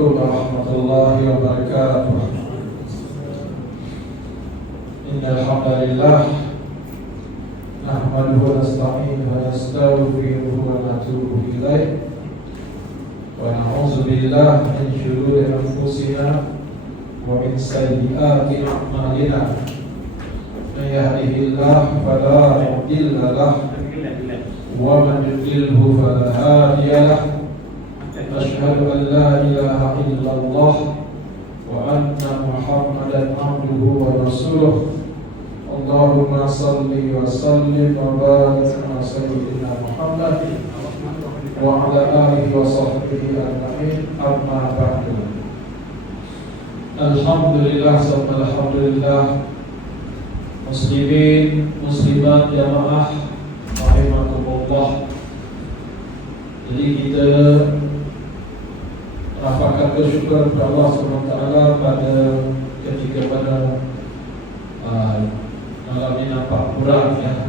Assalamualaikum warahmatullahi wabarakatuh. Innal hamdalillah nahmaduhu wa nasta'inuhu wa nastaghfiruhu wa natubu ilaih wa na'udzu billahi min shururi anfusina wa min sayyiati a'malina. May yahdihillahu fala mudilla lahu wa man yudlilhu fala hadiya lahu. Asyhadu an la ilaha illallah wa anna Muhammadan abduhu wa rasuluh. Allahumma salli wa sallim wa barik ala sayyidina Muhammad wa ala alihi wa sahbihi ajma'in. Amma ba'du. Alhamdulillah summa alhamdulillah, muslimin muslimat jamaah rahimakumullah. Jadi kita rapatkan bersyukur kepada Allah SWT pada ketika pada malam ini nampak kurang ya,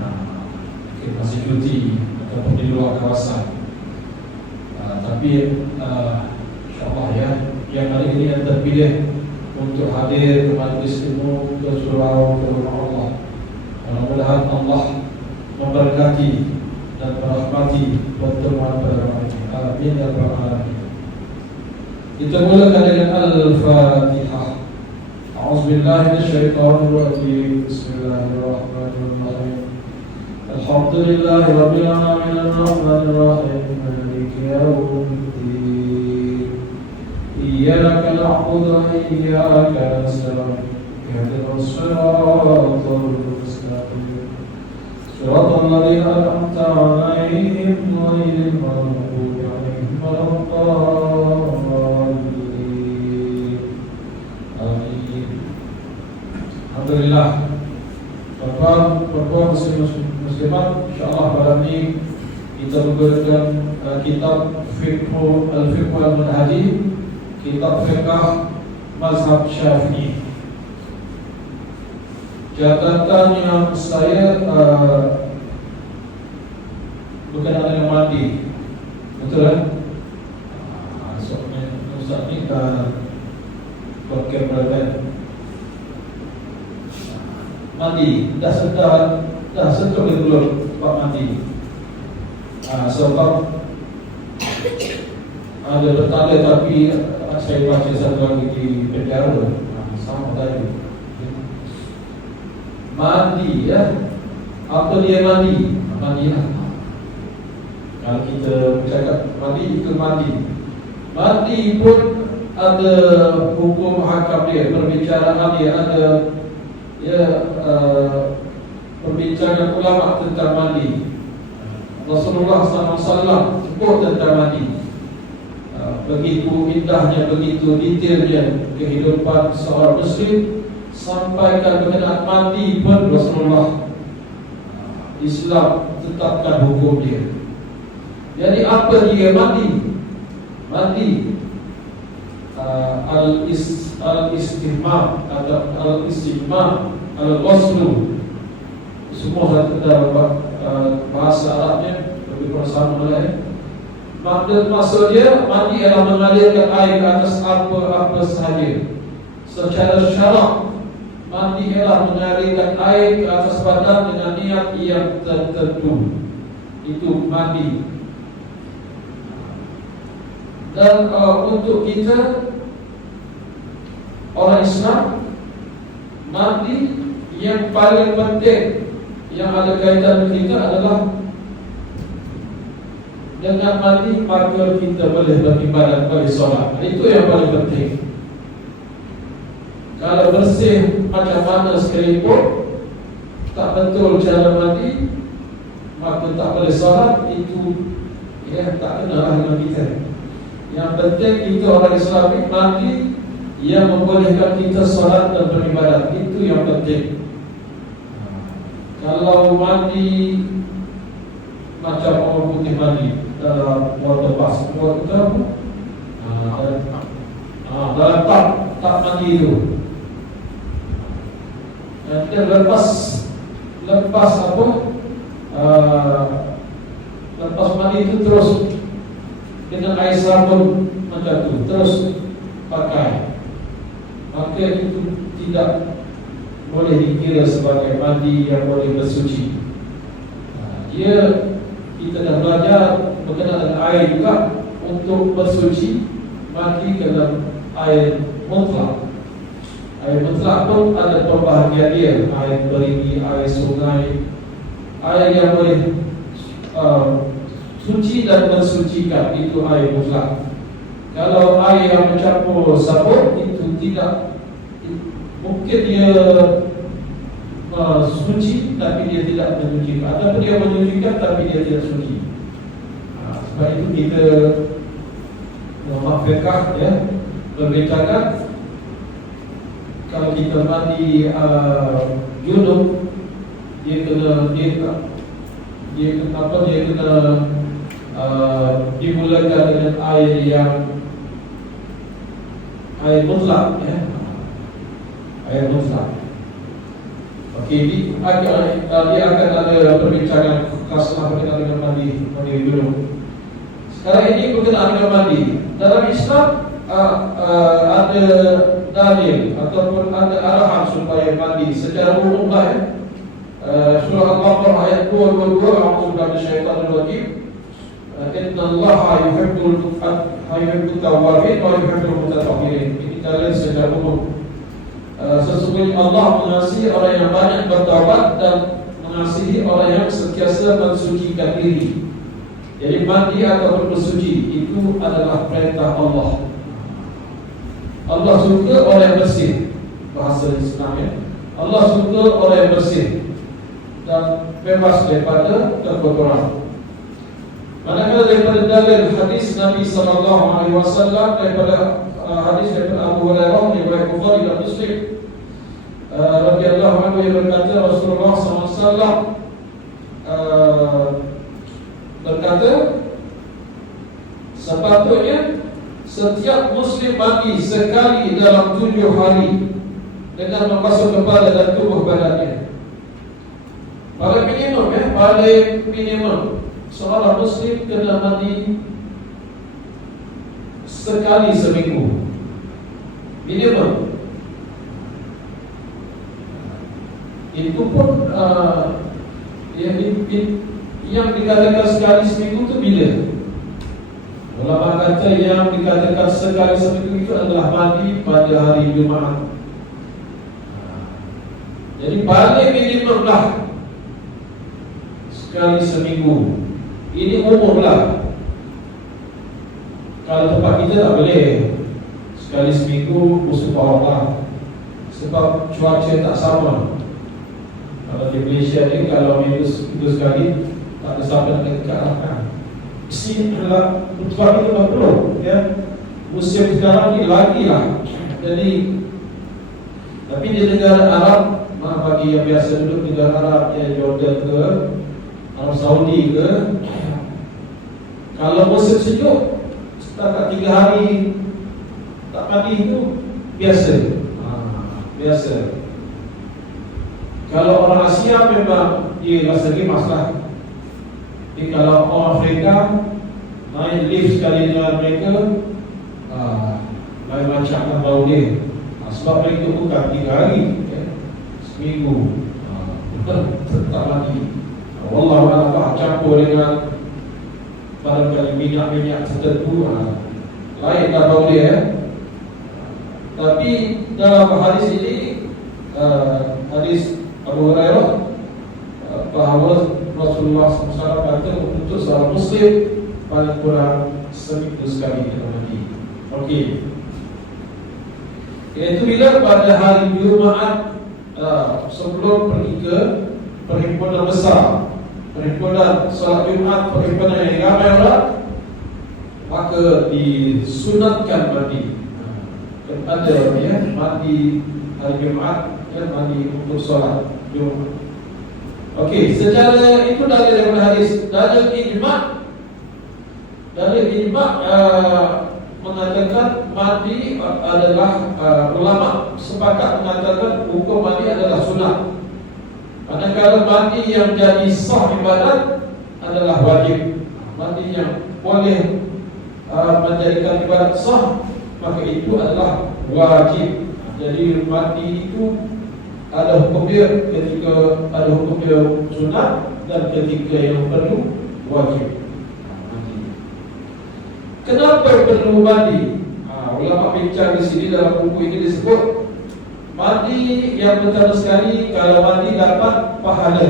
mungkin masih cuti ataupun di luar kawasan, tapi insyaAllah ya, yang hari ini yang terpilih untuk hadir ke majlis ilmu, ke surau, ke rumah Allah. Mudah-mudahan Allah memberkati dan merahmati pertemuan pada malam ini. Amin ya rabbal alamin. Kita mulakan dengan Al-Fatihah. A'udzubillahi minasyaitonir rajim. Bismillahirrahmanirrahim. Alhamdulillahi rabbil alamin arrahmanir rahim maliki yaumiddin. Iyyaka na'budu wa iyyaka nasta'in. Ihdinas siratal mustaqim. Siratal ladzina an'amta 'alaihim ghairil maghdubi 'alaihim waladdallin. Alhamdulillah, Bapak-Bapak muslimat, insyaAllah pada ini kita menggunakan kitab Al-Fiqh Al-Manhaji, kitab fiqh mazhab Syafi'i. Catatan yang saya bukan ada yang mati, betul kan? Soalnya Ustaz ni pakai berada mati, dah sentuh ke dulu tempat mati. Sebab ada bertanda, tapi saya baca satu lagi di penjara sama tadi. Mandi ya, apa dia mandi? Mandi lah. Kalau kita bercakap mandi, itu mandi. Mandi pun ada hukum hakam dia, perbicaraan dia, ada perbincangan ulama tentang mandi. Rasulullah SAW sebut tentang mandi. Begitu indahnya, begitu detailnya kehidupan seorang muslim, sampaikan berkenaan mandi pun Rasulullah Islam tetapkan hukum dia. Jadi apa dia mandi? Mandi al-istimam atau al-istimam, al-ghuslu, semua dalam bahasa Arabnya lebih kurang sama lah. Maksudnya mandi adalah mengalirkan air ke atas apa-apa sahaja. Secara syarak, mandi adalah mengalirkan air ke atas badan dengan niat yang tertentu. Itu mandi. Dan untuk kita orang Islam, mandi yang paling penting yang ada kaitan dengan kita adalah dengan mandi maka kita boleh beribadat, boleh solat. Itu yang paling penting. Kalau bersih macam mana sekalipun, tak betul cara mandi, maka tak boleh solat. Itu ya tak kena dengan kita. Yang penting kita orang Islam mandi yang membolehkan kita solat dan beribadat. Itu yang penting. Kalau mandi macam orang putih mandi dalam water bath, dalam tak mandi itu, dan lepas apa, lepas mandi itu terus dengan air sabun macam tu, terus pakai, maka itu tidak boleh dikira sebagai mandi yang boleh bersuci. Kita dah belajar berkenaan dengan air juga. Untuk bersuci, mandi ke dalam air mutlak. Air mutlak pun ada pembahagian dia. Air berigi, air sungai, air yang boleh suci dan mensucikan, itu air mutlak. Kalau air yang mencampur sabun, itu tidak, mungkin dia suci tapi dia tidak menyucikan, ataupun dia menyucikan tapi dia tidak suci. Sebab itu kita fiqh berbincangkan, kalau kita mandi junub, dia kena dimulakan dengan air mutlak, air mutlak. Okey, dia akan ada perbincangan khaslah berkenaan dengan mandi junub. Sekarang ini berkenaan dengan mandi. Dalam Islam ada dalil ataupun ada arahan supaya mandi secara umum lah. Surah Al-Baqarah ayat 222, A'udzubillahi minasyaitonir rajim. Innallaha yuhibbul tawwabin wa yuhibbul mutatahhirin. Ini dalil secara umum. Sesungguhnya Allah mengasihi orang yang banyak bertaubat dan mengasihi orang yang sentiasa mensucikan diri. Jadi mandi ataupun bersuci itu adalah perintah Allah. Allah suka orang yang bersih, bahasa Islamnya. Allah suka orang yang bersih dan bebas daripada kekotoran. Manakala daripada dalil hadis Nabi SAW, daripada hadis daripada Abu Hurairah riwayat Bukhari dan Muslim radhiyallahu anhu, yang berkata Rasulullah SAW berkata, sepatutnya setiap Muslim mandi sekali dalam 7 hari dengan membasuh kepala dan tubuh badannya. Paling minimum paling minimum seorang Muslim kena mandi sekali seminggu, minimum. Itu pun yang dikatakan sekali seminggu itu bila? Ulama kata yang dikatakan sekali seminggu itu adalah mandi pada hari Jumaat. Jadi paling minimum lah sekali seminggu. Ini umum lah. Kalau tempat kita tak boleh sekali seminggu musuh Allah, sebab cuaca tak sama. Kalau di Malaysia ni, kalau minggu sekali tak ada siapa nak dikalahkan. Mesti adalah sebab itu perlu, musim sekarang ni lagi lah. Jadi, tapi di negara Arab, bagi yang biasa duduk di negara Arab, Jordan ke Arab Saudi ke, kalau musim sejuk setakat 3 hari tak mandi itu biasa. Biasa. Kalau orang Asia memang dia rasa rimas lah. Jadi kalau orang Afrika naik lift sekali dengan mereka, lain macam lah bau dia. Sebab mereka bukan 3 hari, seminggu tak mandi. Wallahu campur dengan barangkali minyak-minyak tertentu, lainlah bau dia. Tapi dalam hadis ini, hadis Abu Hurairah, bahawa Rasulullah SAW kata untuk seorang Muslim paling kurang seminggu sekali kena mandi. Okey. Iaitu bila pada hari Jumaat sebelum pergi ke perhimpunan besar, perhimpunan solat Jumaat, perhimpunan yang ramai orang, maka disunatkan mandi. Ada mandi hari Jumaat, mandi untuk solat Jumaat. Okey, secara itu dalil daripada hadis. Dalil ijma' mengatakan mandi adalah ulama sepakat mengatakan hukum mandi adalah sunat. Manakala mandi yang jadi sah ibadat adalah wajib. Mandi yang boleh menjadikan ibadat sah maka itu adalah wajib. Jadi mandi itu ada hukum dia, ketika ada hukum dia sunat, dan ketika yang perlu wajib. Kenapa perlu mandi? Ulama bincang di sini dalam buku ini disebut mandi yang pertama sekali, kalau mandi dapat pahala.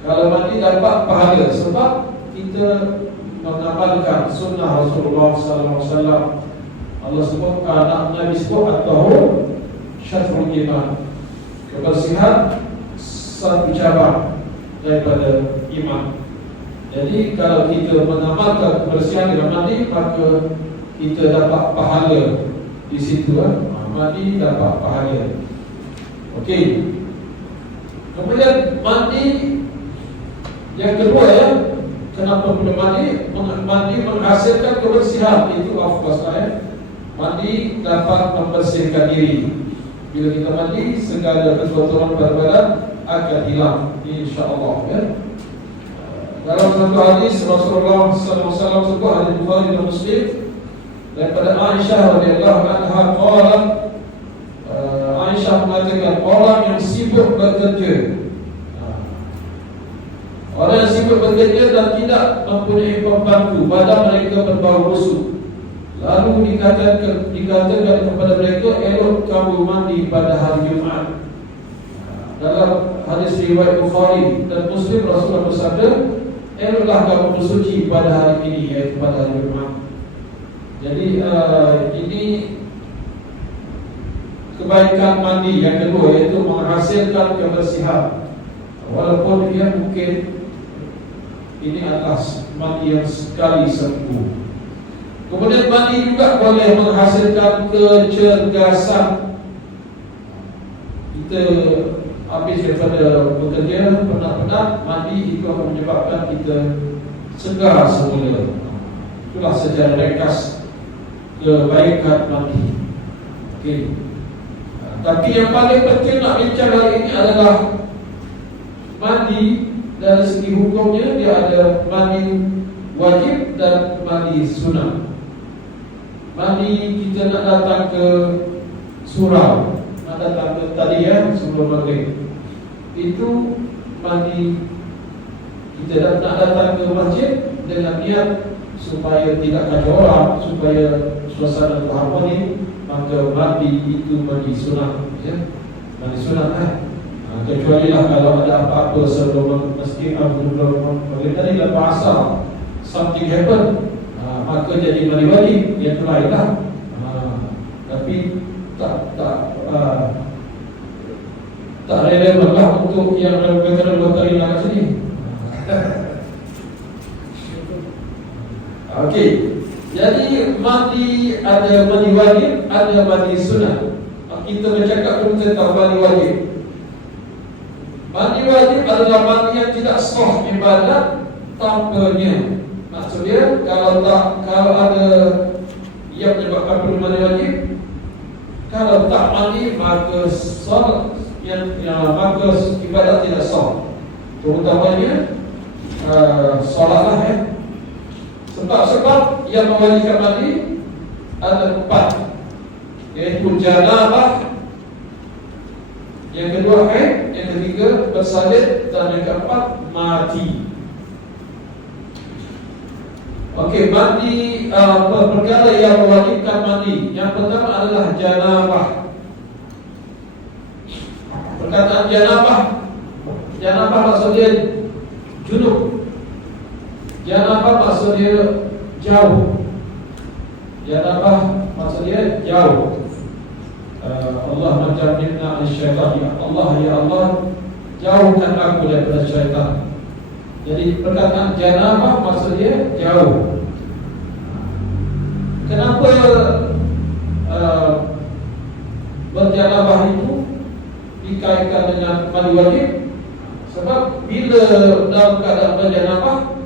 Kalau mandi dapat pahala sebab kita mengamalkan sunnah Rasulullah SAW. Allah sebut, anak Nabi sebut at-tahur syatrul iman, kebersihan satu cabang daripada iman. Jadi kalau kita mengamalkan kebersihan dengan mandi, maka kita dapat pahala di situ. Mandi dapat pahala. Okey. Kemudian mandi yang kedua, kenapa perlu mandi? Mandi menghasilkan kebersihan. Itu afdal. Mandi dapat membersihkan diri. Bila kita mandi, segala kekotoran pada badan akan hilang, insya-Allah, ya. Dalam satu hadis Rasulullah SAW sebut, hadis Bukhari dan Muslim, daripada Aisyah radhiyallahu anha qalat, Aisyah mengatakan, orang yang sibuk bekerja, orang yang sibuk bekerja dan tidak mempunyai pembantu, badan mereka berbau busuk, lalu dikatakan kepada mereka, elok kamu mandi pada hari Jumaat. Dalam hadis riwayat Bukhari dan Muslim, Rasulullah bersabda, eloklah kamu bersuci pada hari ini, iaitu pada hari Jumaat. Jadi ini kebaikan mandi yang kedua, iaitu menghasilkan kebersihan. Walaupun dia mungkin ini atas mandi yang sekali sembuh. Kemudian mandi juga boleh menghasilkan kecergasan. Kita habis daripada bekerja penat-penat, mandi itu akan menyebabkan kita segar semula. Itulah secara ringkas kebaikan mandi. Okey. Tapi yang paling penting nak bincang hari ini adalah mandi dari segi hukumnya. Dia ada mandi wajib dan mandi sunat. Mandi kita nak datang ke surau, nak datang ke tadi sebelum maghrib, itu mandi kita nak datang ke masjid dengan niat supaya tidak kacau orang, supaya suasana harmoni, maka mandi itu mandi sunat, ya. Mandi sunat kecuali lah kalau ada apa-apa sebelum masjid, sebelum maghrib tadi lepas asar, something happen, maka jadi mandi wajib, yang lain lah. Tapi tak relevan lah untuk yang berkata dua kali nak sini. Okey. Jadi mandi ada mandi wajib, ada mandi sunat. Kita bercakap tentang mandi wajib. Mandi wajib adalah mandi yang tidak sah ibadat tanpanya. Maksudnya kalau ada yang menyebabkan perlu mandi wajib, kalau tak mandi maka solat maka ibadat tidak sah. Terutamanya solatlah, ya. Sebab yang mewajibkan mandi ada 4, iaitu janabah, yang kedua haid, yang ketiga bersalin, dan yang keempat mati. Okey, mandi perkara yang mewajibkan mandi. Yang pertama adalah janabah. Perkataan janabah maksudnya junub. Janabah maksudnya jauh. Janabah maksudnya jauh. Allah menjauhkan syaitan. Allah, ya Allah, jauhkan aku daripada syaitan. Jadi perkataan janabah maksudnya jauh. Kenapa berjanabah itu dikaitkan dengan mandi wajib? Sebab bila dalam keadaan berjanabah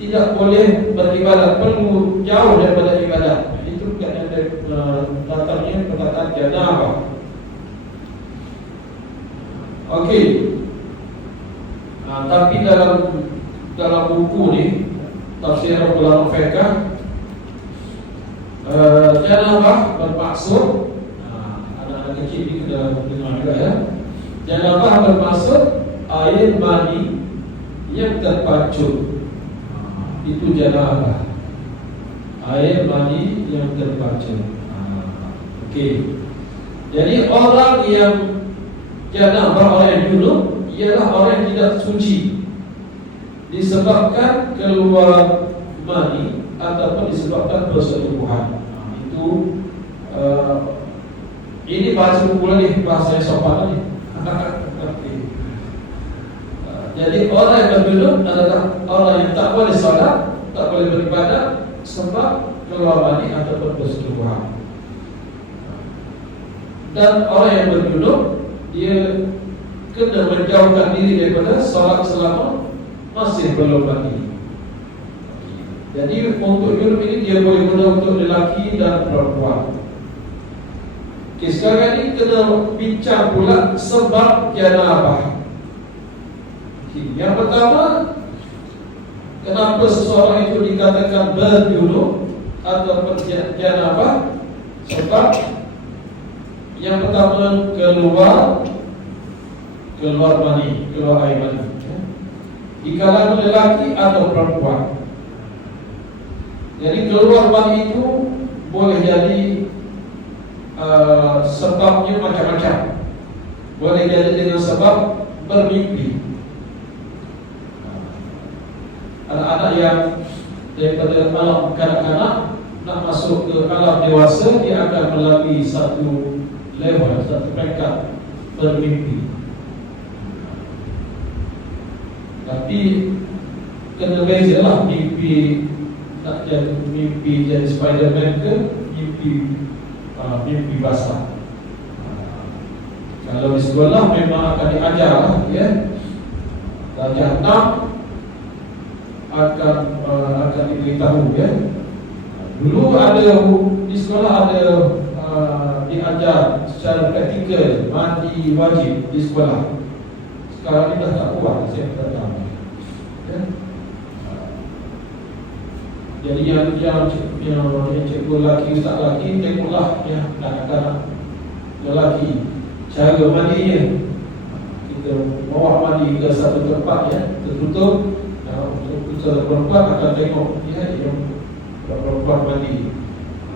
tidak boleh beribadat, perlu jauh daripada ibadat. Itu datangnya perkataan janabah. Okey. Tapi dalam buku ni, tafsir ulama fiqh, Janabah bermaksud, anak-anak kecil ni kena dengar juga ya. Janabah bermaksud air mani yang terpacut. Itu janabah, air mani yang terpacut. Okey. Jadi orang yang janabah, orang yang junub, ialah orang yang tidak suci disebabkan keluar mani ataupun disebabkan persetubuhan. Itu ini bahasa kumpulan ni, bahasa yang sopan ni. Jadi orang yang berjunub adalah orang yang tak boleh salat, tak boleh beribadah sebab keluar mani ataupun persetubuhan. Dan orang yang berjunub, dia kena menjauhkan diri daripada salat selama masih belum mani. Jadi untuk junub ini dia boleh guna untuk lelaki dan perempuan. Okay, sekarang ni kena bincang pula sebab janabah. Okay, yang pertama, kenapa seseorang itu dikatakan berjunub atau janabah? Sebab yang pertama keluar mani, keluar air mani di kalangan lelaki atau perempuan. Jadi keluar mani itu boleh jadi sebabnya macam-macam. Boleh jadi dengan sebab bermimpi. Anak-anak yang daripada alam kanak-kanak nak masuk ke alam dewasa, dia akan melalui satu level, satu peringkat bermimpi. Tapi kena bezalah mimpi nak jadi mimpi jadi Spiderman ke mimpi basah. Kalau di sekolah memang akan diajar lah, ya. Darjah 6 akan diberitahu, ya. Dulu ada di sekolah ada diajar secara praktikal mandi wajib di sekolah. Sekarang ni dah tak kuat, saya tak tahu, ya. Jadi yang cikgu lelaki, ustaz lelaki, tengoklah ya anak-anak lelaki cara mandinya. Kita bawa mandi ke satu tempat ya tertutup. Untuk perempuan akan tengok ya yang perempuan mandi.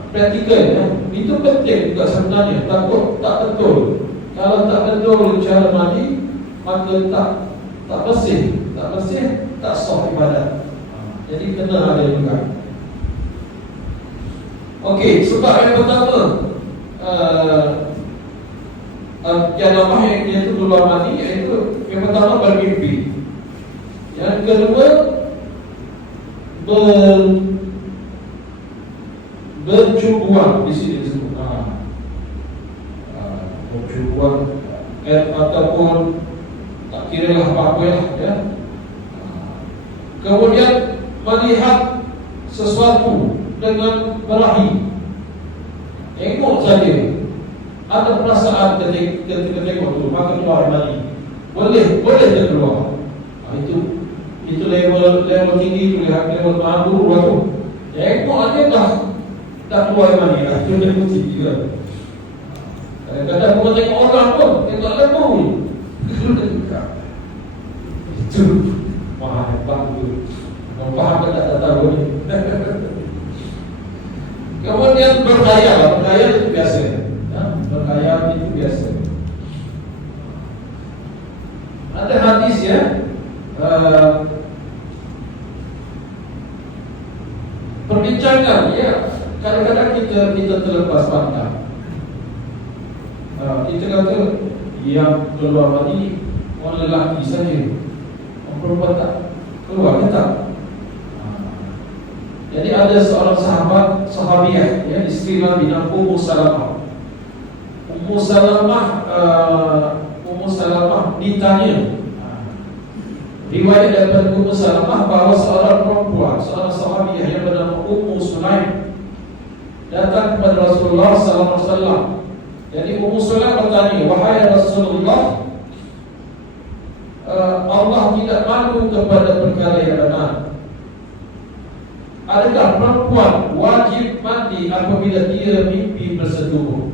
Praktikal ya, itu penting juga sebenarnya. Takut tak betul. Kalau tak betul cara mandi, maka tak bersih, tak sah ibadat. Jadi kena ada juga. Okey, sebab yang pertama janabah yang itu keluar mani, iaitu yang pertama bermimpi. Yang kedua bercubuan, di sini disebut bercubuan ataupun tak kira lah apa-apa lah, ya. Kemudian melihat sesuatu dengan berahi, tengok saja, ada perasaan ketika tengok tu, maka keluar mani. Boleh dia keluar. Itu level tinggi tu, level mabur tu. Tengok aja dah keluar mani lah. Itu level tinggi lah. Kadang-kadang bukan tengok orang pun, tengok level itu wah hebat tu. Faham ke tak tahu ni. Kemudian berkhayal itu biasa, ya? Berkhayal itu biasa. Ada hadis ya, perbincangan ya, kadang-kadang kita terlepas pandang. Kita kata yang keluar mani orang lelaki saja, orang perempuan tak keluar ke tak? Jadi ada seorang sahabiah ya, isteri Nabi, nama Ummu Salamah. Ummu Salamah ditanya, riwayat daripada Ummu Salamah bahawa seorang perempuan, seorang sahabiah yang bernama Ummu Sulaim datang kepada Rasulullah sallallahu alaihi wasallam. Jadi Ummu Sulaim bertanya, wahai Rasulullah, Allah tidak malu kepada perkara yang benar. adakah perempuan wajib mandi apabila dia mimpi bersetubuh?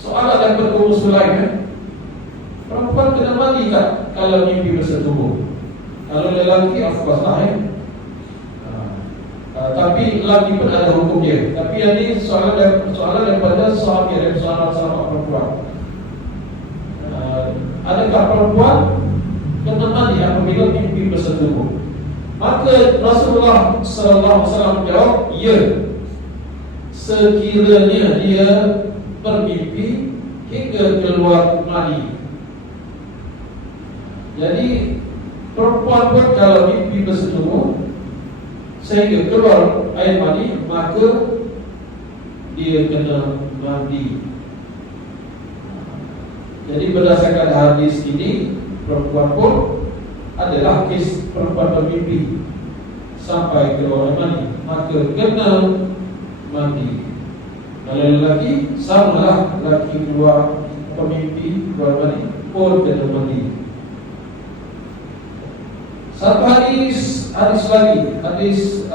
Soalan yang berusulan ya. Perempuan kena mandi tak kalau mimpi bersetubuh? Kalau lelaki, of course lah ya. Tapi lelaki pun ada hukum dia. Tapi yang ini soalan daripada soalan perempuan. Adakah perempuan kena mandi apabila mimpi bersetubuh? Maka Rasulullah SAW menjawab, ya, sekiranya dia bermimpi hingga keluar mani. Jadi perempuan pun kalau mimpi bersetubuh sehingga keluar air mani, maka dia kena mandi. Jadi berdasarkan hadis ini, perempuan pun adalah kes perempuan bermimpi sampai keluar air mani, maka kena mandi. Kalau lelaki, samalah, lelaki keluar bermimpi keluar mani pun kena mandi. Satu hadis lagi, hadis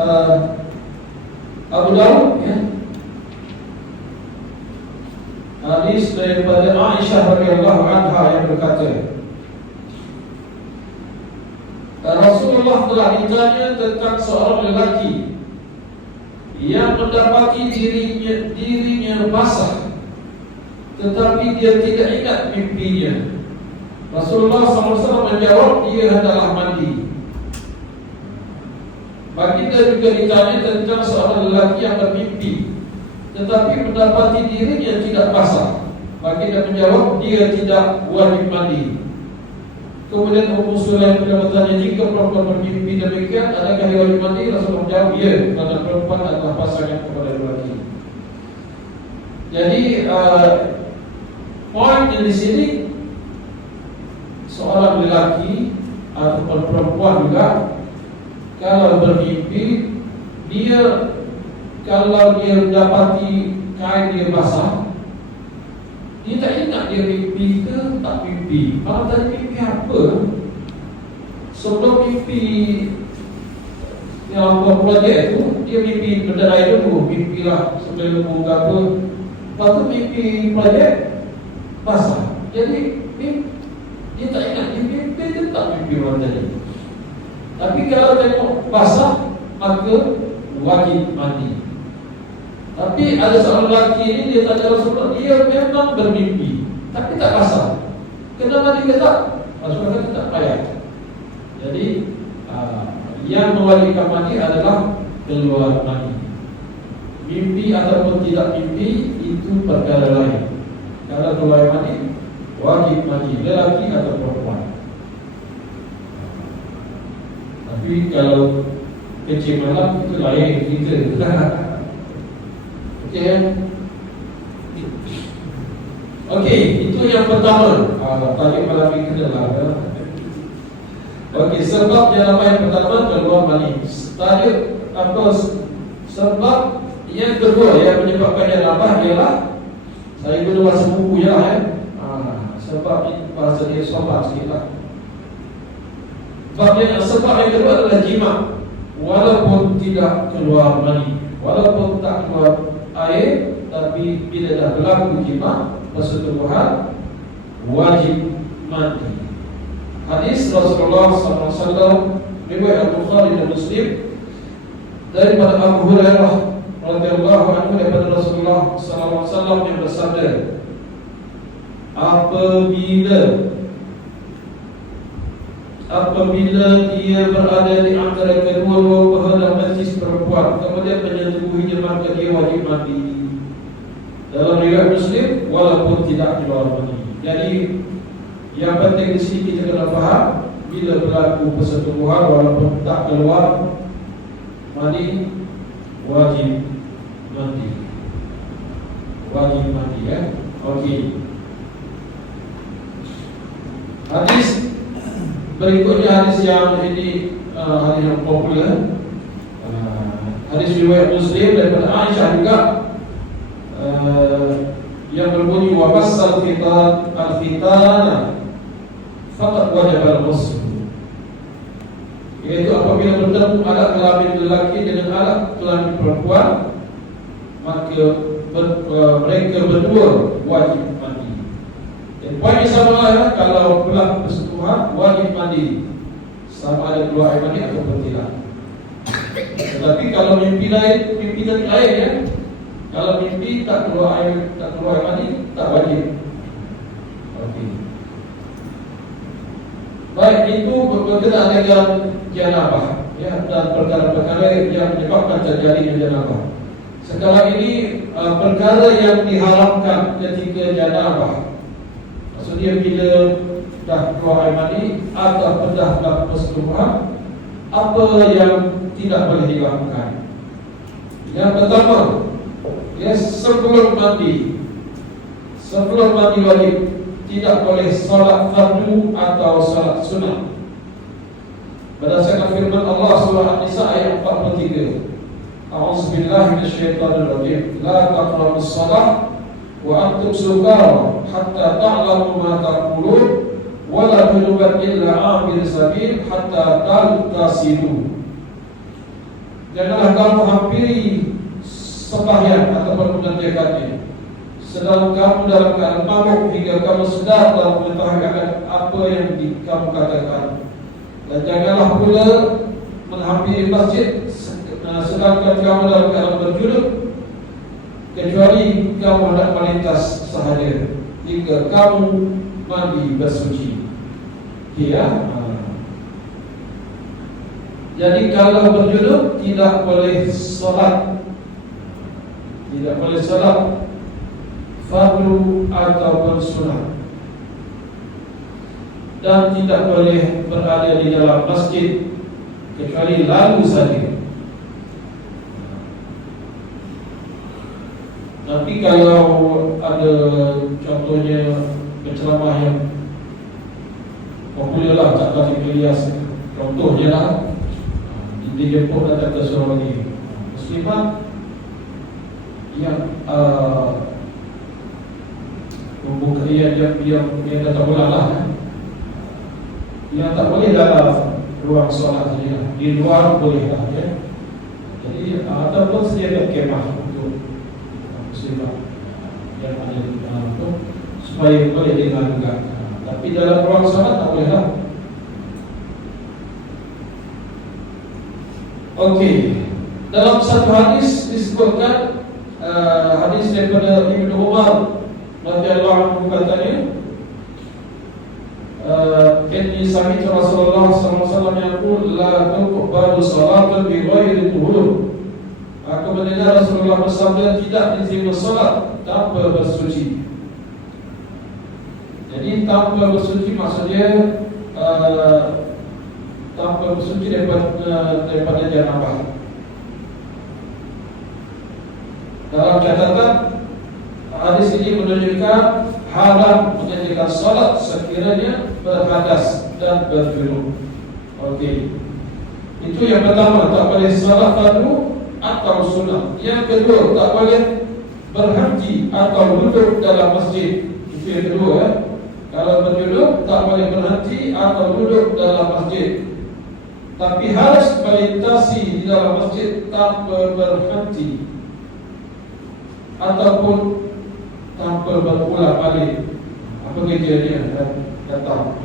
Abu Dawud ya. Hadis daripada Aisyah radhiyallahu anha yang berkata, Rasulullah telah ditanya tentang seorang lelaki yang mendapati dirinya basah, tetapi dia tidak ingat mimpinya. Rasulullah SAW menjawab, dia adalah mandi. Baginda juga ditanya tentang seorang lelaki yang bermimpi tetapi mendapati dirinya tidak basah. Baginda menjawab, dia tidak wajib mandi. Kemudian Ummu Sulaim bertanya, jika perempuan bermimpi demikian, adakah dia wajib mandi? Rasulullah menjawab, ya, kerana perempuan adalah pasangan kepada lelaki. Jadi poin di sini, seorang lelaki ataupun perempuan juga kalau bermimpi, dia kalau dia dapati kain dia basah, dia tak ingat dia mimpi ke tak mimpi. Kalau tadi mimpi apa, sebelum mimpi yang projek tu, dia mimpi berderai dulu, mimpilah sebelum buka apa, lepas tu mimpi projek basah. Jadi dia tak ingat dia mimpi ke tak mimpi orang tadi. Tapi kalau tengok basah, maka wajib mandi. Tapi ada seorang lelaki ini, dia tanya Rasulullah, dia memang bermimpi tapi tak basah, kena mandi ke tak? Rasulullah kata tak payah. Jadi yang mewajibkan mandi adalah keluar mandi. Mimpi ataupun tidak mimpi itu perkara lain. Kalau keluar mandi, wajib mandi, lelaki atau perempuan. Tapi kalau kecil malam itu lain kita. Okey, itu yang pertama. Tadi malam ini adalah okey, sebab yang pertama keluar mani. Tadi apa sebab yang kedua yang menyebabkan yang lambat ialah, saya guna bahasa buku je lah sebab ini bahasa dia sobat sikit lah. Sebab yang kedua adalah jima. Walaupun tidak keluar mani, walaupun tak keluar air, tapi bila dah berlaku jima, persetubuhan, wajib mandi. Hadis Rasulullah SAW riwayat Bukhari dan Muslim daripada Abu Hurairah radhiyallahu anhu daripada Rasulullah SAW yang bersabda, apabila dia berada di antara kedua-dua pahala majlis perempuan, kemudian menyetubuhinya, maka dia wajib mandi. Dalam riwayat Muslim, walaupun tidak keluar mani. Jadi yang penting di sini kita kena faham, bila berlaku persetubuhan walaupun tak keluar mani, wajib mandi. Wajib mandi ya. Okey. Hadis berikutnya, hadis yang ini hadis yang popular, hadis riwayat Muslim daripada Aisyah juga, yang berbunyi wa basal fitana faqad wajib al-ghusl, Iaitu apabila bertemu alat kelamin lelaki dengan alat kelamin perempuan, maka mereka berdua wajib mandi. Dan poinnya sama lah, kalau belah persetubuhan wajib mandi, sama ada keluar air mani atau tidak. Tetapi kalau mimpi lain, mimpi tadi lain ya. Kalau mimpi tak keluar air mani, tak wajib. Okey. Baik, itu berkenaan dengan janabah ya, dan perkara-perkara yang menyebabkan terjadinya janabah. Sekarang ini perkara yang diharamkan ketika janabah, maksudnya bila dah keluar air mani atau dah persetubuhan, apa yang tidak boleh dilakukan? Yang pertama, ya, sebelum mandi wajib tidak boleh solat fardu atau solat sunnah. Berdasarkan firman Allah surah An-Nisa ayat 43, A'udzubillahi minasyaitonirrajim, la taqrabus shalah wa antum sukara hatta ta'lamu ma taqulun wa la junuban illa 'abir sabil hatta taghtasilu. Janganlah kamu hampiri sembahyang ataupun mengerjakannya sedang kamu dalam keadaan mabuk hingga kamu sedar dalam mengetahui apa yang kamu katakan. Dan janganlah pula menghampiri masjid sedangkan kamu dalam keadaan berjunub, kecuali kamu hendak melintas sahaja hingga kamu mandi bersuci. Ya. Jadi kalau berjunub tidak boleh solat, fardu ataupun sunnah, dan tidak boleh berada di dalam masjid kecuali lalu saja. Tapi kalau ada contohnya penceramah yang popular lah, tak kasih Ilyas contohnya lah, dijemput datang ke seorang muslimat yang membuka yang tak boleh lah, yang tak boleh dalam ruang solat saja, di luar boleh lah ya. Jadi ataupun sediakan kemah untuk muslimat yang ada di dalam itu supaya boleh dengar juga. Tapi dalam ruang solat tak boleh lah. Okey, dalam satu hadis disebutkan, hadis daripada Ibnu Umar radhiyallahu anhu katanya, inni sami'tu Rasulullah sallallahu alaihi wasallam yaqul la tuqbalu salatun bi ghairi tuhur. Aku mendengar Rasulullah bersabda, tidak diterima salat tanpa bersuci. Jadi tanpa bersuci maksudnya tanpa bersuci daripada janabah. Dalam catatan, hadis ini menunjukkan haram mengerjakan salat sekiranya berhadas dan berjunub. Okey, itu yang pertama, tak boleh salat fardu atau sunnah. Yang kedua, tak boleh berhenti atau duduk dalam masjid. Itu yang kedua ya. Kalau berjunub tak boleh berhenti atau duduk dalam masjid, tapi harus melintasi di dalam masjid tanpa berhenti ataupun tanpa berulang balik. Apa kerjanya? Datang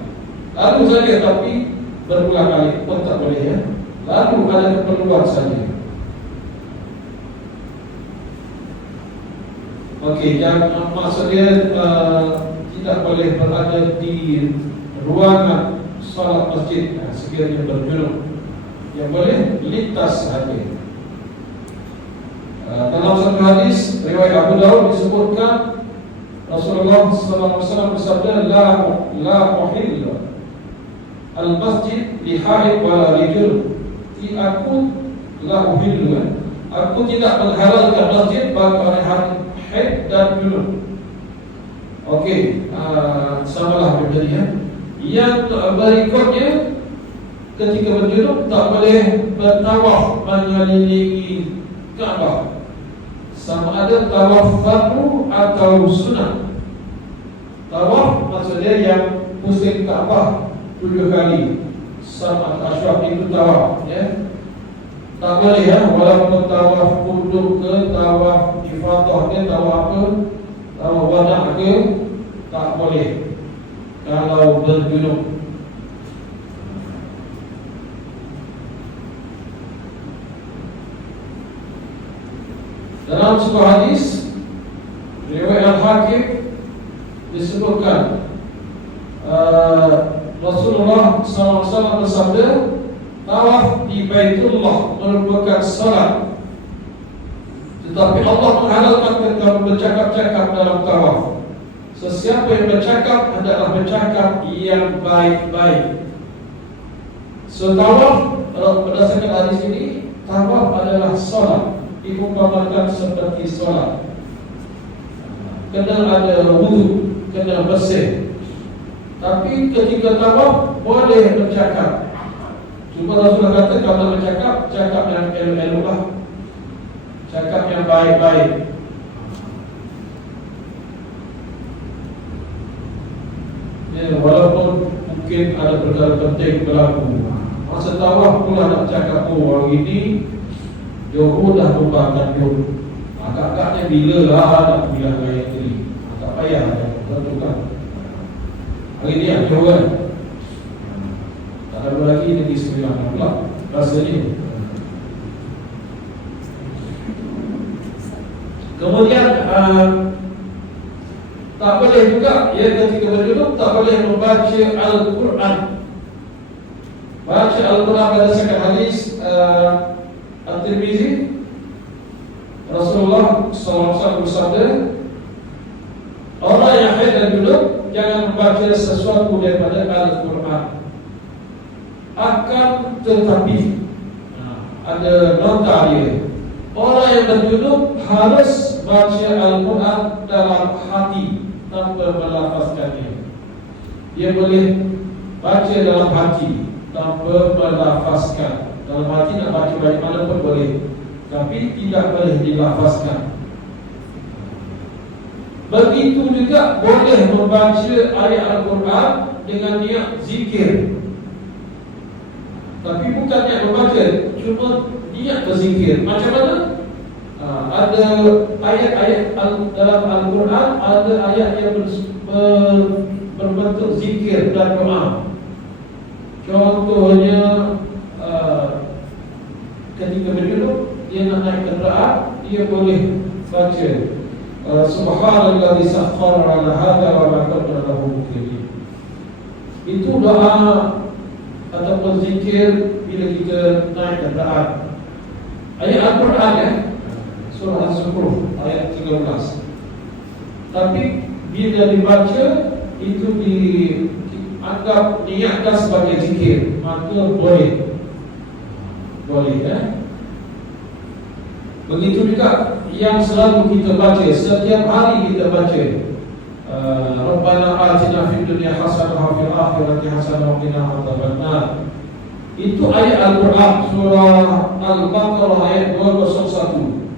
lalu saja, tapi berulang balik pun tak boleh ya. Lalu ada keperluan saja. Okey, yang maksudnya tidak boleh berada di ruangan solat masjid sekiranya berjunub. Yang boleh lintas saja. Dalam satu hadis riwayat Abu Daud disebutkan Rasulullah sallallahu alaihi wasallam bersabda, la uhilla al-masjid li haid wa la rijul. Aku la uhilla, aku tidak menghalalkan masjid bagi orang haid dan junub. Okey, samalah bedanya. Yang berikutnya, ketika berjunub tak boleh bertawaf mengelilingi Kaabah, sama ada tawaf fardu atau sunnah. Tawaf maksudnya yang pusing Kaabah 7 kali Sab'at Ashraf itu tawaf, ya. Tak boleh, ya, walaupun tawaf qudum ke, tawaf ifadah ke, tawaf ke, tawaf wada' ke, tak boleh kalau berjunub. Dalam sebuah hadis riwayat Al-Hakim disebutkan Rasulullah SAW bersabda, tawaf di Baitullah merupakan salat, tetapi Allah menghalalkan kita bercakap-cakap dalam tawaf. Sesiapa yang bercakap adalah bercakap yang baik-baik. So tawaf, berdasarkan hadis ini, tawaf adalah salat, diumpamakan seperti salat. Kena ada wudu, kena bersih. Tapi ketika tawaf boleh bercakap. Cuma Rasulullah kata kalau bercakap, cakap yang elok-elok lah, cakap yang baik-baik. Ya, walaupun mungkin ada perkara penting berlaku, masa tawaf pula nak cakap, oh hari ini Johor dah berubahkan Johor, agak-agaknya bila lah nak bilang gaya diri, tak payah tentukan. Hari ni ada Johor kan, tak ada lagi Negeri Sembilan pula rasanya. Kemudian tak boleh juga, ya, ketika berjunub tak boleh membaca Al-Quran. Baca Al-Quran berdasarkan hadis At-Tirmizi, Rasulullah SAW bersabda, orang yang haid dan junub jangan membaca sesuatu daripada Al-Quran. Akan tetapi ada nota dia, orang yang berjunub harus baca Al-Quran dalam hati tanpa melafazkannya. Dia boleh baca dalam hati tanpa melafazkan. Dalam hati nak baca balik mana pun boleh, tapi tidak boleh dilafazkan. Begitu juga boleh membaca ayat Al-Quran dengan niat zikir, tapi bukan niat membaca, cuma niat berzikir. Macam mana? Ada ayat-ayat dalam Al-Quran, ada ayat yang berbentuk zikir dan doa. Contohnya ketika berjunub, dia nak naik kenderaan, dia boleh baca Subhanalladzi sakhkhara lana hadza wa ma kunna lahu muqrinin. Itu doa ataupun zikir bila kita naik kenderaan. Ayat Al-Quran, ya, surah Al-Zukhruf ayat 13. Tapi bila dibaca itu dianggap niatkan sebagai zikir, maka boleh, ya. Begitu juga yang selalu kita baca, setiap hari kita baca, Rabbana atina fid dunya hasanah wa fil akhirati hasanah wa qina adzabannar. Itu ayat Al-Quran surah Al-Baqarah ayat 201.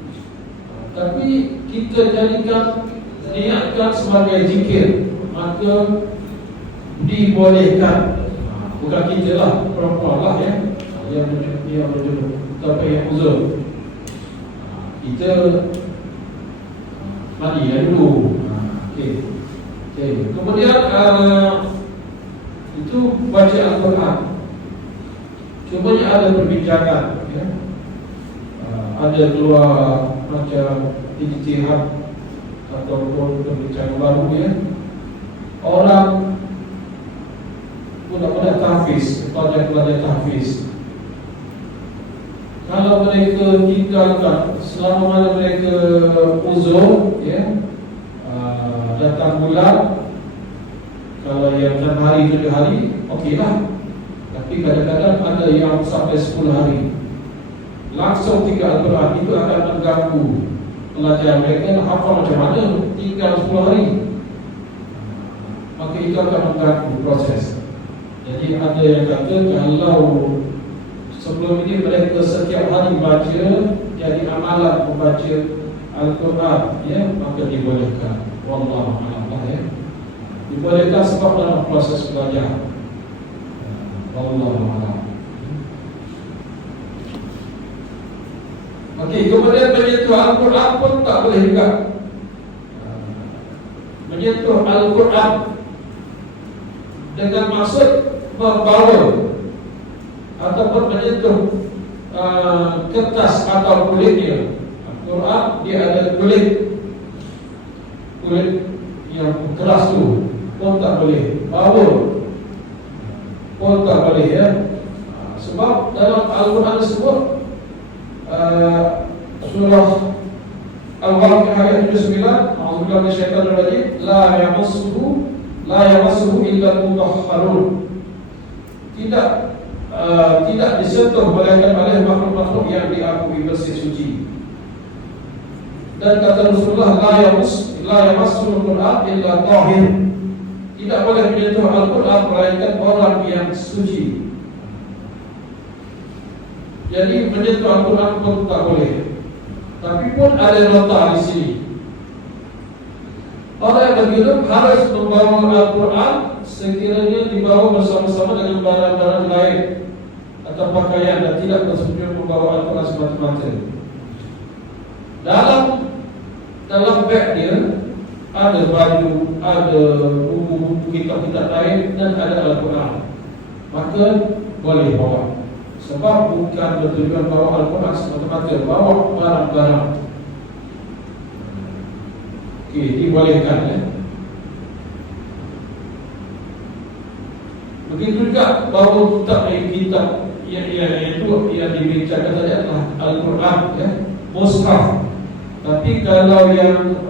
Tapi kita jadikan, niatkan sebagai zikir, maka dibolehkan. Bukan kita lah, perempuan lah, ya, yang berjunub, tapi yang uzur. Kita mandi dulu. Okey. Kemudian itu baca Al-Quran. Cumanya ada perbincangan, ya. Ada dua macam ijtihad ataupun perbincangan baru, ya. Orang budak-budak tahfiz, pelajar-pelajar tahfiz, kalau mereka tinggalkan selama mana mereka uzur, ya, datang bulan, kalau yang 6 hari 7 hari, okeylah. Tapi kadang-kadang ada yang sampai 10 hari langsung tinggal Al-Quran, itu akan mengganggu pelajar mereka nak hafal macam mana tinggal 10 hari. Maka itu akan mengganggu proses. Jadi ada yang kata kalau sebelum ini mereka setiap hari baca, jadi amalan membaca Al-Quran, ya, maka dibolehkan. Wallahu a'lam, ya. Dibolehkan sebab dalam proses belajar. Wallahu a'lam. Okey, kemudian menyentuh Al-Quran pun tak boleh juga. Menyentuh Al-Quran dengan maksud membawa ataupun menyentuh kertas atau kulitnya. Al-Quran dia ada kulit yang keras tu pun tak boleh, bawa pun tak boleh ya. Sebab dalam Al-Quran tersebut surah Al-Waqi'ah ayat 79, A'udzubillahi minasyaitonir rajim, la yamassuhu illa al-mutahharun. Tidak disentuh melainkan oleh makhluk-makhluk yang diakui bersih suci. Dan kata Rasulullah, la yamassul Quran illa tahir. Tidak boleh menyentuh Al-Quran melainkan orang yang suci. Jadi menyentuh Al-Quran pun tak boleh. Tapi pun ada nota di sini. Orang yang berhidup harus membawa Al-Quran sekiranya dibawa bersama-sama dengan barang-barang lain atau pakaian, dan tidak bersedia membawa Al-Quran semata-mata. Dalam beg dia ada baju, ada buku-buku kitab-kitab lain, dan ada Al-Quran. Maka boleh bawa. Sebab bukan bertujuan bawa Al-Quran semata-mata, bawa barang-barang. Okey, dibolehkan ya. Begitu juga bawa kitab yang dibincangkan tadi adalah Al-Quran ya, mushaf. Tapi kalau yang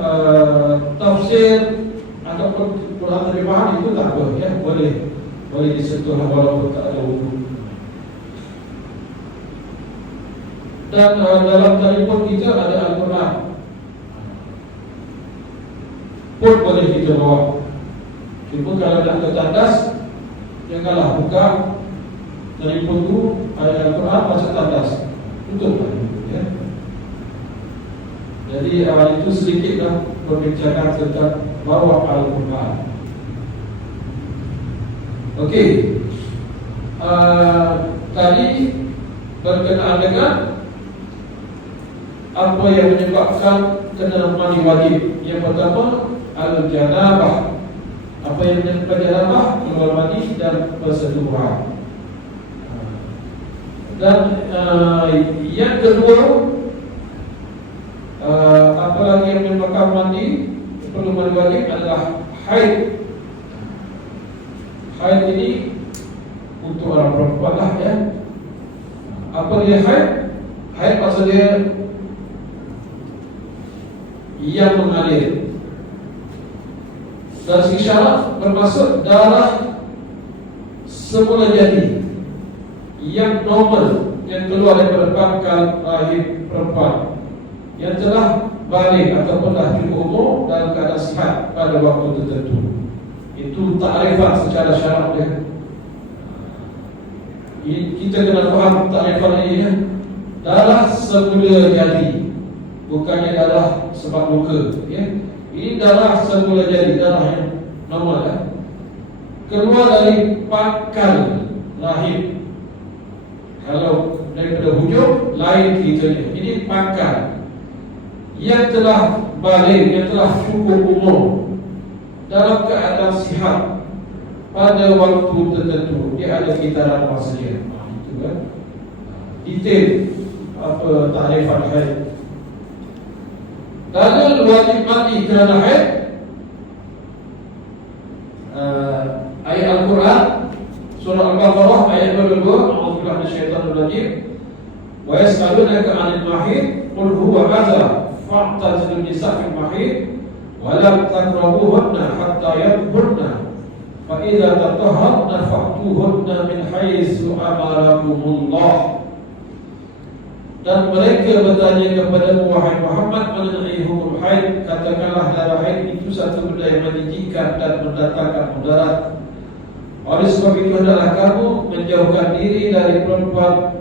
tafsir ataupun Quran terjemahan itu tak boleh ya, boleh disentuh walaupun tak ada buku. Dan dalam telefon kita ada Al-Quran pun boleh kita bawa. Cuma kalau nak ke tandas, janganlah buka telefon tu ada Al-Quran masuk tandas, tutup ya. Jadi itu sedikitlah perbincangan tentang bawa Al-Quran. Okey, tadi berkenaan dengan apa yang menyebabkan kena mandi wajib. Yang pertama al-janabah. Apa yang menyebabkan janabah? Keluar mandi dan persetubuhan. Dan yang kedua, apa lagi yang menyebabkan mandi perlu mandi wajib adalah haid. Haid ini untuk orang perempuan lah ya. Apa dia haid? Haid maksud dia yang mengalir. Dan syarat bermaksud darah semula jadi yang normal, yang keluar daripada pangkal rahim perempuan yang telah balik ataupun dah cukup umur dalam keadaan sihat pada waktu tertentu. Itu takrifan secara syarak dia. Kita kena faham takrifan ini ya. Darah semula jadi, bukannya darah sebab luka ya. Ini darah semula jadi, darah yang normal ya. Keluar dari pangkal rahim. Kalau daripada hujung lain ceritanya. Ini pangkal yang telah balik, yang telah cukup umur dalam keadaan sihat pada waktu tertentu. Dia ada kitaran masa dia. Itu kan detail apa takrifan haid. Lalu wajib mandi kerana haid. Ayat Al-Quran surah Al-Baqarah ayat 22, A'udzubillahi minasyaitonir rajim. Wa yas'alunaka 'anil mahid qul huwa adha fa'tazilun nisa' fil mahid wa la taqrabuhunna hatta yatahharna fa idza tatahharna fa'tuhunna min haitsu amarakumullah. Dan mereka bertanya kepada wahai Muhammad mengenai hukum haid, katakanlah darah haid itu satu benda yang menjijikan dan mendatangkan mudarat. Oleh sebab itu adalah kamu menjauhkan diri dari perempuan,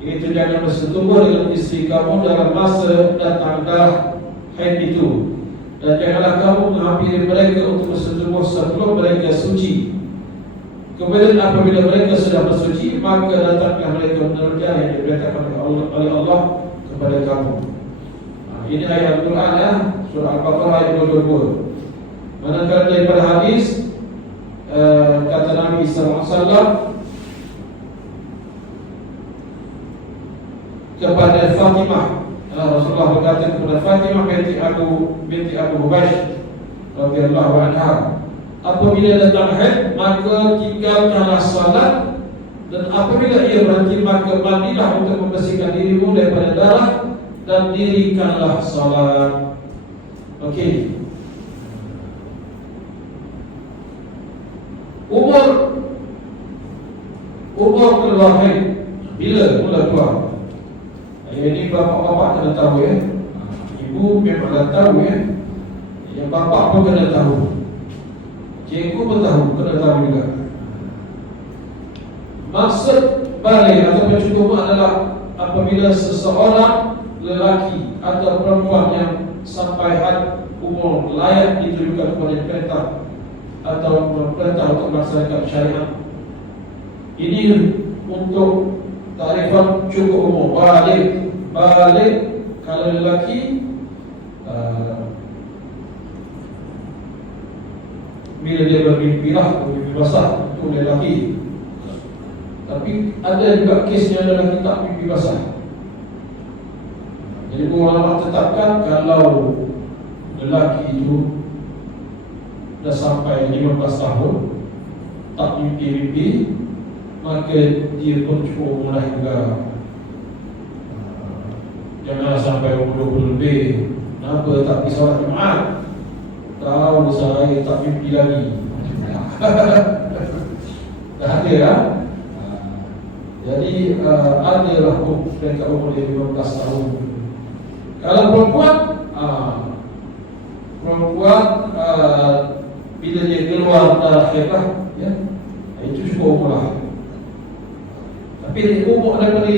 iaitu jangan bersetubuh dengan isteri kamu dalam masa datang darah haid itu, dan janganlah kamu menghampiri mereka untuk bersetubuh sebelum mereka suci. Kemudian apabila mereka sudah bersuci, maka datanglah mereka menerja yang diberitakan oleh Allah kepada kamu. Ini ayat Al-Quran ya, surah Al-Baqarah ayat 22. Manakala daripada hadis kata Nabi sallallahu alaihi wasallam kepada Fatimah, Rasulullah berkata kepada Fatimah binti Abu Hubaysh radhiyallahu anha, apabila datang haid maka tinggalkanlah salat, dan apabila ia berhenti maka mandilah untuk membersihkan dirimu daripada darah dan dirikanlah salat. Okey. Umur keluar haid bila mula keluar? Ini bapak-bapak kena tahu ya. Ibu memang dah tahu ya. Yang bapak pun kena tahu. Cikgu pun tahu, kena tahu juga. Maksud balik atau cukup adalah apabila seseorang lelaki atau perempuan yang sampai had umur layak ditujukan kepada perintah atau perintah untuk melaksanakan syariat. Ini untuk tarifan cukup umur. Balik kalau lelaki bila dia bermimpi basah untuk lelaki. Tapi ada juga kesnya lelaki tak mimpi basah. Jadi ulama tetapkan kalau lelaki itu dah sampai 15 tahun tak mimpi-mimpi, maka dia pun cukup umur juga. Janganlah sampai umur 20 lebih. Kenapa tak pergi solat Jumaat? Tahu saya tak mimpi lagi. Dah ada lah. Jadi adalah mereka umur 15 tahun. Kalau perempuan bila dia keluar darah haid ya, itu cukup umur lah. Tapi umur daripada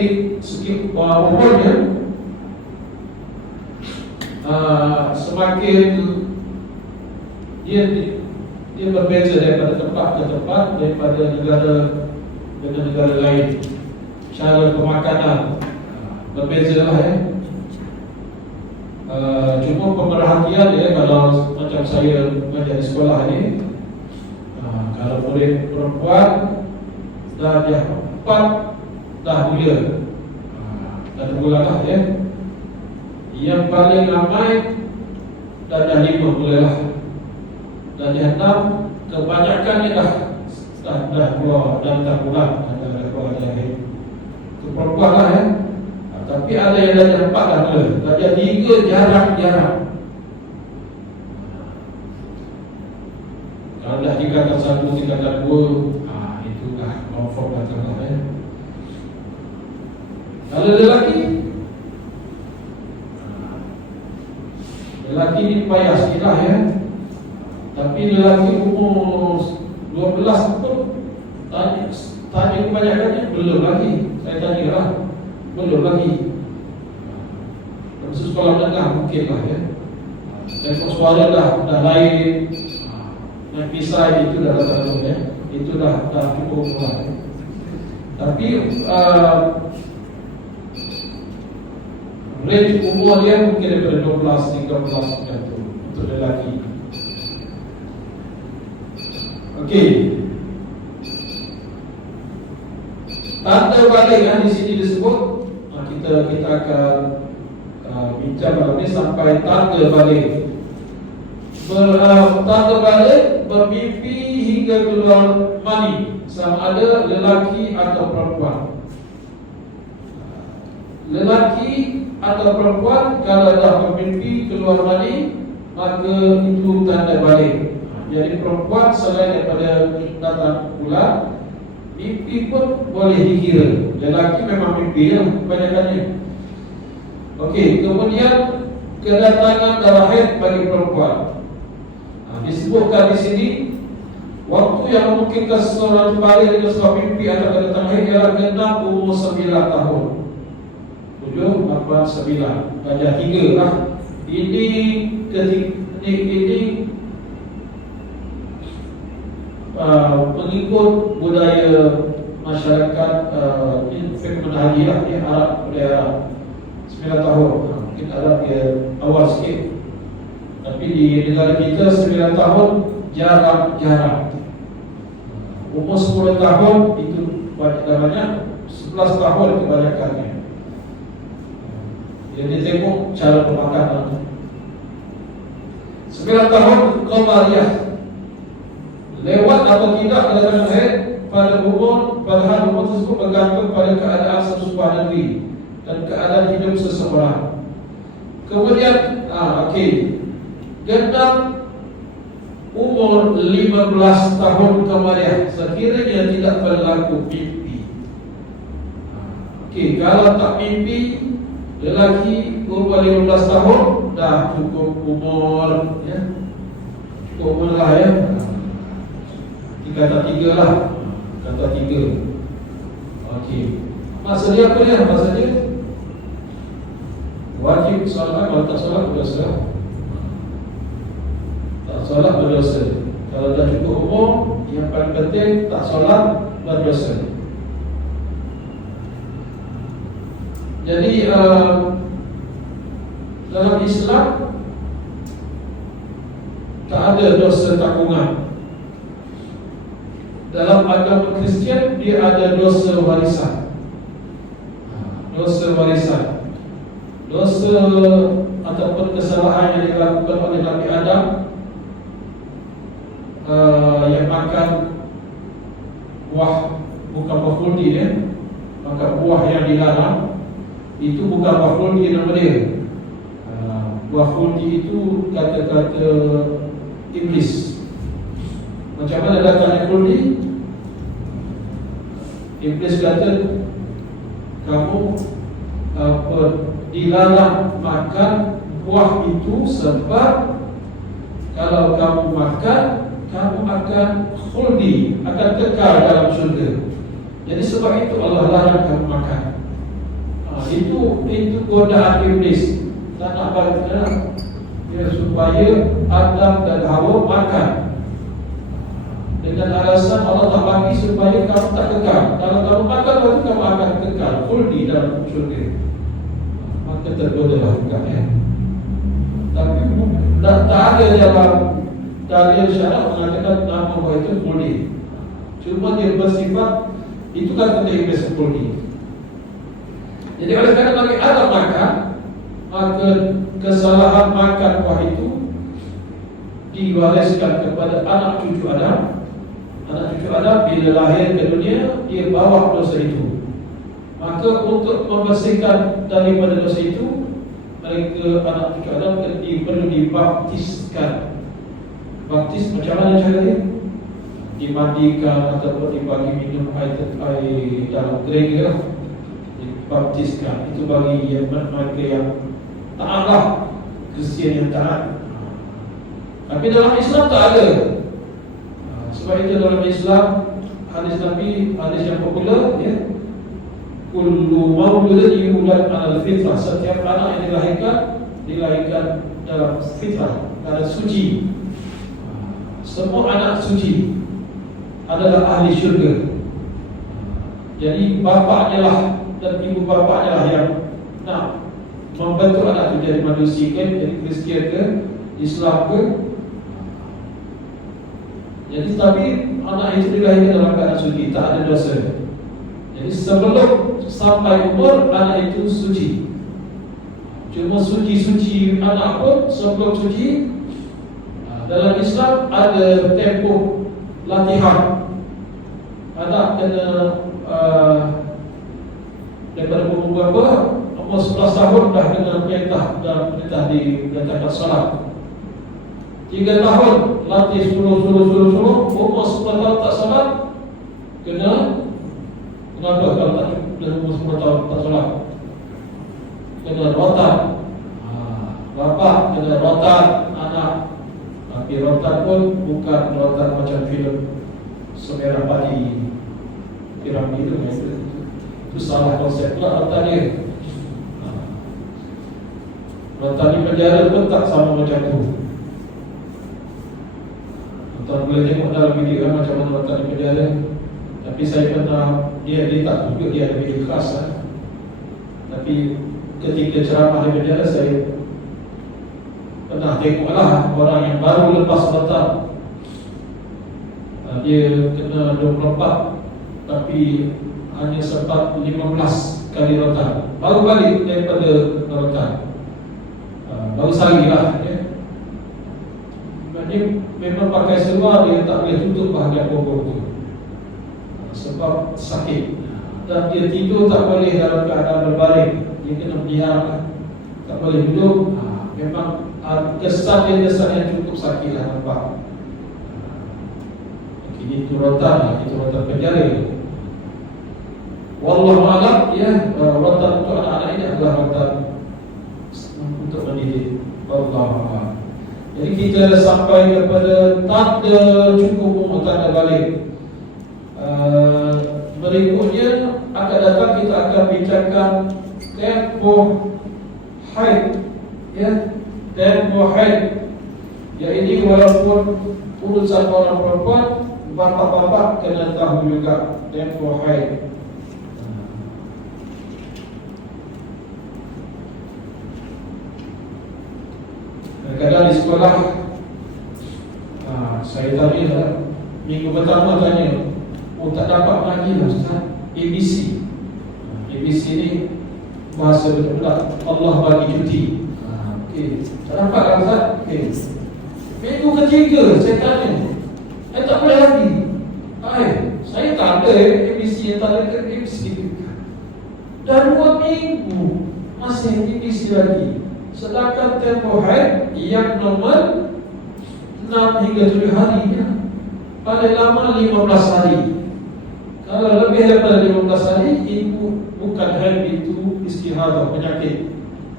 segi umurnya semakin dia berbeza daripada tempat ke tempat, daripada negara dengan negara lain. Cara pemakanan berbeza lah ya. Cuma pemerhatian dia kalau macam saya mengajar di sekolah ni, kalau murid perempuan dah dia 4 dah mulia, dah terbulan lah ya. Yang paling ramai dah 5 mulalah. Dah 6 kebanyakan ni dah keluar dan terbulan, dah keluar dari itu perempuan lah ya. Tapi ada yang darjah 4 dah mula, darjah 3 jarang-jarang. Kalau dah tingkatan 1, tingkatan 2, itulah confirm datang lah ya. Kalau lelaki ni payah sikit lah ya. Tapi lelaki umur 12 pun tanya kebanyakannya belum lagi. Saya tanya lah, belum lagi. Maksud sekolah menengah mungkin lah ya. Dan suara dah lain, naik pisai itu dah datang ya. Itu dah cukup lah ya. Tapi range umur dia mungkin daripada 12, 13 macam tu untuk lelaki. Okey. Tanda balik yang di sini disebut, kita akan bincang malam ni sampai tanda balik. Tanda balik bermimpi hingga keluar mani, sama ada lelaki atau perempuan. Lelaki atau perempuan kalau dah bermimpi keluar mani, maka itu tanda balik. Jadi perempuan selain daripada datang bulan, mimpi pun boleh dikira. Lelaki memang mimpi lah kebanyakannya. Okey, kemudian kedatangan darah haid bagi perempuan. Disebutkan di sini waktu yang memungkinkan seseorang balik dengan sebab mimpi atau kedatangan haid ialah genap umur 9 tahun. 7, 8, 9, darjah 3 lah. Ini mengikut budaya masyarakat fiqh manhaji lah, di Arab, budaya Arab 9 tahun. Mungkin Arab dia awal sikit, tapi di negara kita 9 tahun jarang. Umur 10 tahun itu banyak, 11 tahun kebanyakannya. Jadi tengok cara pemakanan. 9 tahun qamariyah, lewat atau tidak kedatangan haid pada padahal umur tersebut bergantung pada keadaan sesebuah negeri dan keadaan hidup seseorang. Kemudian genap umur 15 tahun qamariyah sekiranya tidak berlaku mimpi. Kalau tak mimpi, lelaki umur 15 tahun dah cukup umur, ya. Cukup umur lah, ya. Kata 3 lah. Kata 3. Masa dia apa dia? Masa dia wajib solat. Kalau tak solat berdosa. Tak solat berdosa. Kalau dah cukup umur, yang paling penting tak solat berdosa. Jadi dalam Islam tak ada dosa tanggungan. Dalam agama Kristian dia ada dosa warisan. Dosa warisan, dosa ataupun kesalahan yang dilakukan oleh Nabi Adam, yang makan buah, bukan buah khuldi, ya. Makan buah yang dilarang, itu bukan buah khuldi nama dia. Buah khuldi itu kata-kata iblis. Macam mana datangnya khuldi? Iblis kata kamu dilarang makan buah itu sebab kalau kamu makan, kamu akan khuldi, akan kekal dalam syurga. Jadi sebab itu Allah larang kamu makan. Itu godaan iblis. Tak nak bagi dia supaya Adam dan Hawa makan, dengan alasan Allah tak bagi supaya kamu tak kekal. Kalau kamu makan, baru kamu akan kekal khuldi dalam syurga. Maka tergodalah bukan, ya. Tapi tak ada dalam dalil syarak mengatakan nama buah itu khuldi. Cuma dia bersifat, itu kan kata iblis khuldi. Jadi oleh kerana bagi Adam makan, maka kesalahan makan buah itu diwariskan kepada anak cucu Adam. Anak cucu Adam bila lahir ke dunia, dia bawa dosa itu. Maka untuk membersihkan daripada dosa itu, mereka anak cucu Adam perlu dibaptiskan. Baptis macam mana cara dia? Dimandikan ataupun dibagi minum air dalam gereja, dibaptiskan. Itu bagi mereka yang taatlah, Kristian yang taat. Tapi dalam Islam tak ada. Sebab itu dalam Islam, hadis Nabi, hadis yang popular, ya, kullu mauludin yulad 'alal fitrah. Setiap anak yang dilahirkan dalam fitrah, dalam suci. Semua anak suci adalah ahli syurga. Jadi bapaknya lah dan ibu bapaknya lah yang nak membentuk anak itu jadi manusia ke, jadi Kristian ke, Islam ke. Jadi tapi anak itu dilahirkan dalam keadaan suci, tak ada dosa. Jadi sebelum sampai umur, anak itu suci. Cuma suci-suci anak pun sebelum suci, dalam Islam ada tempoh latihan. Anak kena daripada umur berapa? Umur 11 tahun dah kena perintah dinyatakan salat. 3 tahun latih suruh. Umur 10 tahun tak salat, kenapa kalau tak umur 10 tahun tak salat? Kena rotan. Bapak kena rotan anak. Tapi rotan pun bukan rotan macam filem Semerah Padi, piramid itu salah konsep lah rotan dia. Rotan di penjara pun tak sama macam tu. Tuan boleh tengok dalam video kan, macam mana rotan di penjara. Tapi saya pernah, dia tak tunjuk dia ada video khas kan. Tapi ketika ceramah di penjara, saya pernah tengoklah orang yang baru lepas rotan. Dia kena 24, tapi hanya sempat 15 kali rotan. Baru balik daripada rotan, baru sehari lah ya. Dia memang pakai seluar, dia tak boleh tutup bahagian pokok tu sebab sakit. Dan dia tidur tak boleh dalam keadaan berbaring, dia kena berdiam, tak boleh duduk. Memang kesan dia kesan yang cukup sakit lah nampak. Itu rotan, itu rotan penjara. Wallahu a'lam ya, rotan untuk anak-anak ini adalah rotan untuk mendidik. Wallahu a'lam. Jadi kita sampai kepada tanda cukup umur, tanda balik. Berikutnya akan datang, kita akan bincangkan tempoh haid ya, tempoh haid. Ya, ini walaupun urusan orang perempuan, bapak-bapak kena tahu juga tempoh haid. Kadang di sekolah, saya tanya minggu pertama tanya, oh tak dapat mengaji lah Ustaz, ABC. ABC ni bahasa betul-betul Allah bagi cuti. Okay. Tak dapat lah Ustaz. Okay. Minggu ketiga saya tanya, tak boleh lagi. Saya tak ada ABC, tak ada ABC. Dah 2 minggu masih ABC lagi. Sedangkan tempoh haid yang normal 6 hingga 7 hari ya. Paling lama 15 hari. Kalau lebih daripada 15 hari, itu bukan haid, itu istihadah, penyakit.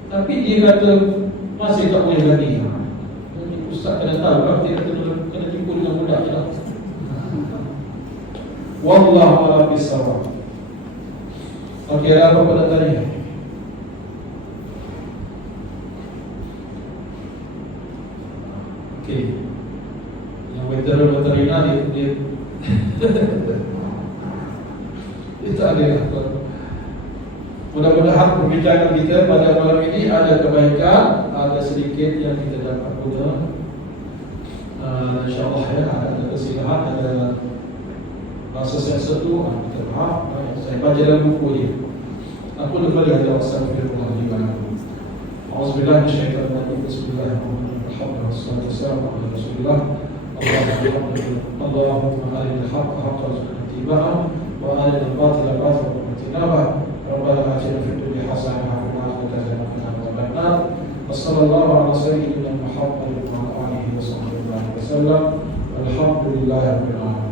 Tapi dia kata masih tak boleh lagi. Jadi ustaz kena tahu kan, dia kena jumpa dengan budak je lah. Wallahu a'lam bishawab. Okey, apa pada tanya? Okey. Yang veteriner dia dia tak ada. Mudah-mudahan perbincangan kita pada malam ini ada kebaikan, ada sedikit yang kita dapat guna. InsyaAllah ya, ada kesilahan, ada bahasa saya setu, minta maaf. Saya baca dalam buku dia. Aku lupa dia ada Astagfirullahaladzim. Auzubillahi minasyaitonir rajim. Bismillahirrahmanirrahim. Wassalatu wassalamu ala Rasulillah. Allahumma arina al-haqqa haqqan warzuqna ittiba'ah wa arina al-batila batilan warzuqna ijtinabah. Rabbana atina fid dunya hasanah wa fil akhirati hasanah wa qina adzaban nar. Wassallallahu ala sayyidina Muhammadin wa ala alihi wa sahbihi wa sallam. Alhamdulillahirabbil alamin.